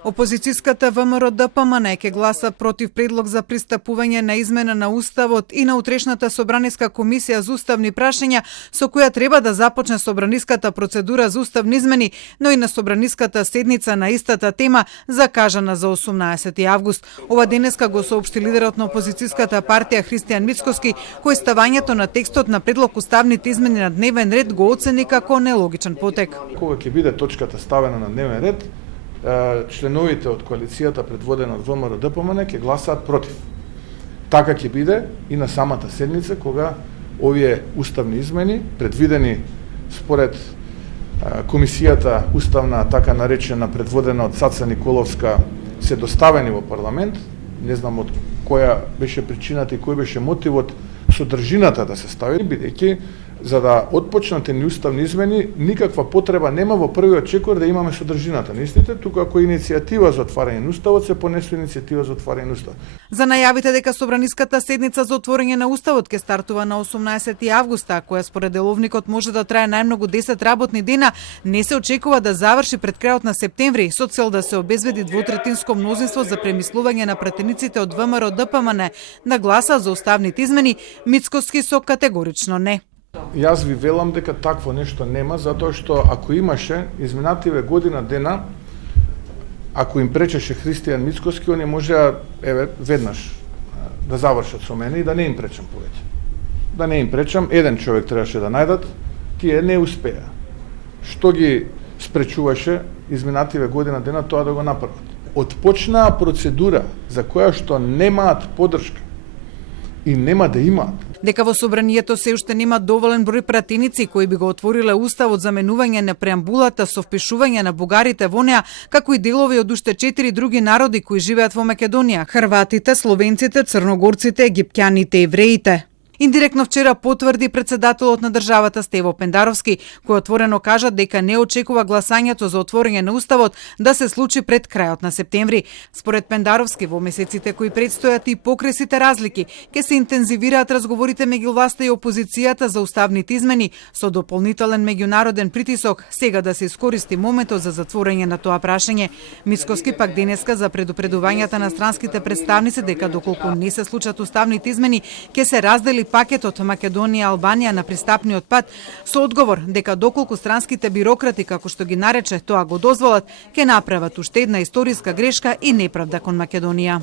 Опозицијската ВМРО ДПМН ќе гласа против предлог за пристапување на измена на Уставот и на утрешната Собраниска комисија за уставни прашања, со која треба да започне собраниската процедура за уставни измени, но и на собраниската седница на истата тема, закажана за 18 август. Ова денеска го соопшти лидерот на опозицијската партија Христијан Мицкоски, кој ставањето на текстот на предлог уставните измени на дневен ред го оцени како нелогичен потек. Кога ќе биде точката ставена на дневен ред, членовите од коалицијата предводена од ВМРО ДПМН ќе гласаат против. Така ќе биде и на самата седница кога овие уставни измени предвидени според комисијата уставна, така наречена, предводена од Цаца Николовска, се доставени во парламент. Не знам од која беше причината и кој беше мотивот содржината да се стави, бидејќи за да отпочнат неуставни измени, никаква потреба нема во првиот чекор да имаме содржината на истите, туку ако иницијатива за отварање на Уставот, се понесува иницијатива за отварање на Уставот. За најавите дека собраниската седница за отворање на Уставот ќе стартува на 18 августа, која според деловникот може да трае најмногу 10 работни дена, не се очекува да заврши пред крајот на септември, со цел да се обезбеди двотретинско мнозинство за премислување на пратениците од ВМРО ДПМН да гласа за уставните измени, Мицкоски со категорично не. Јас ви велам дека такво нешто нема, затоа што ако имаше изминативе година дена, ако им пречеше Христијан Мицкоски, они можеа веднаш да завршат со мене и да не им пречам повеќе. Да не им пречам, еден човек требаше да најдат, тие не успеа. Што ги спречуваше изминативе година дена тоа да го направат? Отпочнаа процедура за која што немаат поддршка и нема да имаат. Дека во собранието се уште нема доволен број пратеници кои би го отвориле уставот за менување на преамбулата со впишување на бугарите во неа, како и делови од уште 4 други народи кои живеат во Македонија: хрватите, словенците, црногорците, египтјаните и евреите. Индиректно вчера потврди председателот на државата Стево Пендаровски, кој отворено кажа дека не очекува гласањето за отворање на Уставот да се случи пред крајот на септември. Според Пендаровски, во месеците кои предстојат и покрај сите разлики, ќе се интензивираат разговорите меѓу власта и опозицијата за уставните измени, со дополнителен меѓународен притисок сега да се искористи моментот за затворање на тоа прашање. Мицкоски пак денеска за предупредувањата на странските представници дека доколку не се случат уставните измени, ќе се раздели пакетот Македонија-Албанија на пристапниот пат, со одговор дека доколку странските бирократи, како што ги нарече, тоа го дозволат, ќе направат уште една историска грешка и неправда кон Македонија.